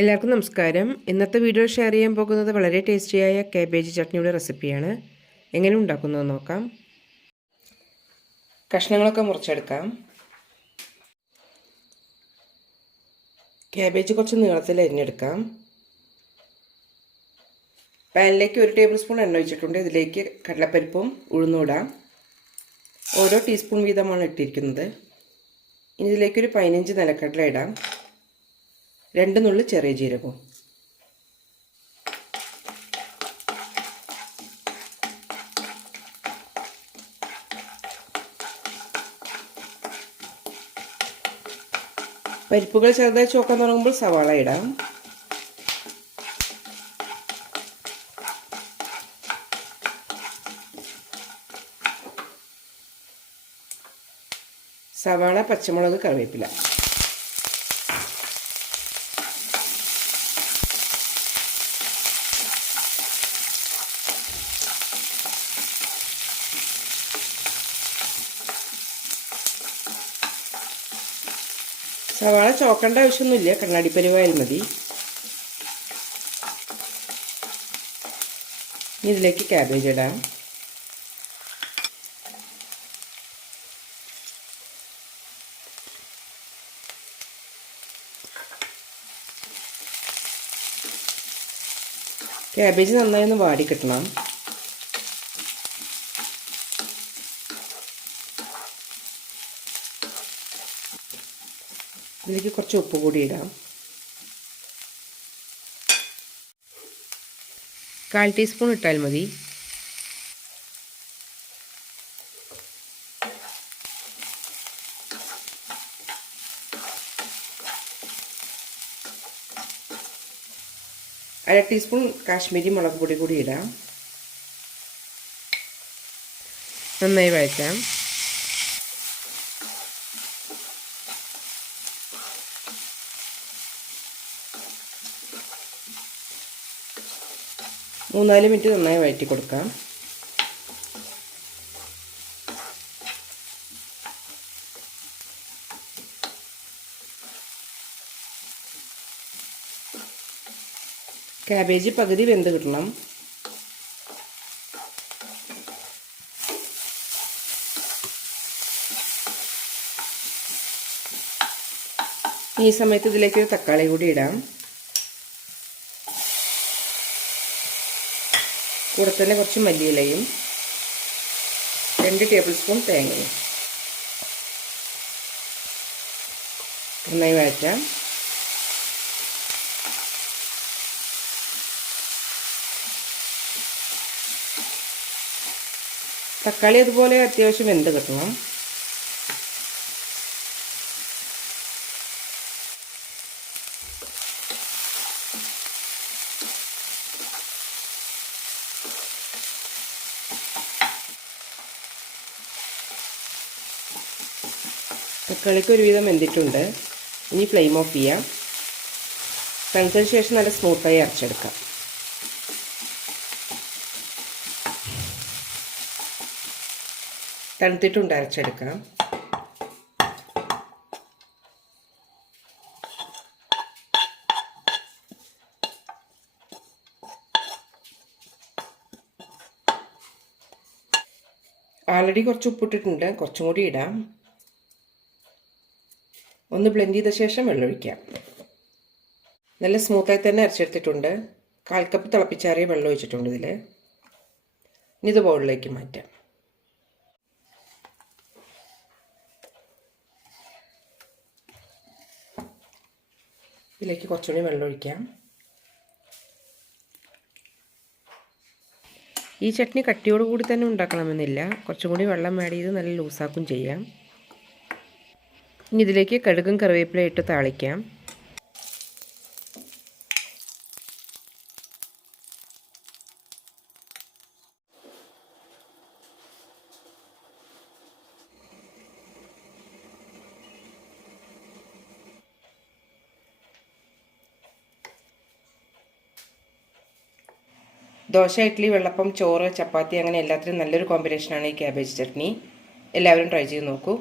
എല്ലാവർക്കും നമസ്കാരം. ഇന്നത്തെ വീഡിയോ ഷെയർ ചെയ്യാൻ പോകുന്നത് വളരെ ടേസ്റ്റിയായ കാബേജ് ചട്നിയുടെ റെസിപ്പിയാണ്. എങ്ങനെ ഉണ്ടാക്കുന്നത് നോക്കാം. കഷ്ണങ്ങളൊക്കെ മുറിച്ചെടുക്കാം. കാബേജ് കുറച്ച് നീളത്തിൽ അരിഞ്ഞെടുക്കാം. പാനിലേക്ക് ഒരു ടേബിൾ സ്പൂൺ എണ്ണ ഒഴിച്ചിട്ടുണ്ട്. ഇതിലേക്ക് കടലപ്പരിപ്പും ഉഴുന്നൂടാം ഓരോ ടീസ്പൂൺ വീതമാണ് ഇട്ടിരിക്കുന്നത്. ഇനി ഇതിലേക്കൊരു പതിനഞ്ച് നിലക്കടല ഇടാം. രണ്ട് നുള്ളി ചെറിയ ജീരകവും. പരിപ്പുകൾ ചെറുതായി ചോക്കാൻ തുടങ്ങുമ്പോൾ സവാള ഇടാം. സവാള പച്ചമുളക് കറിവേപ്പില. സവാള ചോക്കേണ്ട ആവശ്യമൊന്നുമില്ല. കണ്ണാടി പരിവായാൽ മതി. ഇതിലേക്ക് ക്യാബേജ് ഇടാം. ക്യാബേജ് നന്നായി ഒന്ന് വാടി കിട്ടണം. ഇതിലേക്ക് കുറച്ച് ഉപ്പ് കൂടി ഇടാം. കാൽ ടീസ്പൂൺ ഇട്ടാൽ മതി. അര ടീസ്പൂൺ കാശ്മീരി മുളക് പൊടി കൂടി ഇടാം. നന്നായി വഴറ്റാം. മൂന്നാൽ മിനിറ്റ് നന്നായി വഴറ്റി കൊടുക്കാം. ക്യാബേജ് പകുതി വെന്ത് കിട്ടണം. ഈ സമയത്ത് ഇതിലേക്ക് ഒരു തക്കാളി കൂടി ഇടാം. കൂടെ തന്നെ കുറച്ച് മല്ലിയിലയും രണ്ട് ടേബിൾ സ്പൂൺ തേങ്ങയും. നന്നായി വഴറ്റാം. തക്കാളി അതുപോലെ അത്യാവശ്യം വെന്ത് കിട്ടണം. തക്കാളിക്ക് ഒരുവിധം വെന്തിട്ടുണ്ട്. ഇനി ഫ്ലെയിം ഓഫ് ചെയ്യാം. തണുത്തതിന് ശേഷം നല്ല സ്മൂത്തായി അരച്ചെടുക്കാം. തണുത്തിട്ടുണ്ട് അരച്ചെടുക്കാം ആൾറെഡി കുറച്ച് ഉപ്പിട്ടിട്ടുണ്ട്. കുറച്ചും കൂടി ഇടാം. ഒന്ന് ബ്ലെൻഡ് ചെയ്ത ശേഷം വെള്ളമൊഴിക്കാം നല്ല സ്മൂത്തായി തന്നെ അരച്ചെടുത്തിട്ടുണ്ട്. കാൽ കപ്പ് തിളപ്പിച്ചാറിയ വെള്ളം ഒഴിച്ചിട്ടുണ്ട് ഇതിൽ ഇനി ഇത് ബൗളിലേക്ക് മാറ്റാം. ഇതിലേക്ക് കുറച്ചുകൂടി വെള്ളം ഒഴിക്കാം. ഈ ചട്നി കട്ടിയോടുകൂടി തന്നെ ഉണ്ടാക്കണമെന്നില്ല. കുറച്ചും കൂടി വെള്ളം ആഡ് ചെയ്ത് നല്ല ലൂസാക്കും ചെയ്യാം. ഇനി ഇതിലേക്ക് കടുകും കറിവേപ്പില ഇട്ട് താളിക്കാം. ദോശ ഇഡ്ഡലി വെള്ളപ്പം ചോറ് ചപ്പാത്തി അങ്ങനെ എല്ലാത്തിനും നല്ലൊരു കോമ്പിനേഷനാണ് ഈ ക്യാബേജ് ചട്നി. എല്ലാവരും ട്രൈ ചെയ്ത് നോക്കൂ.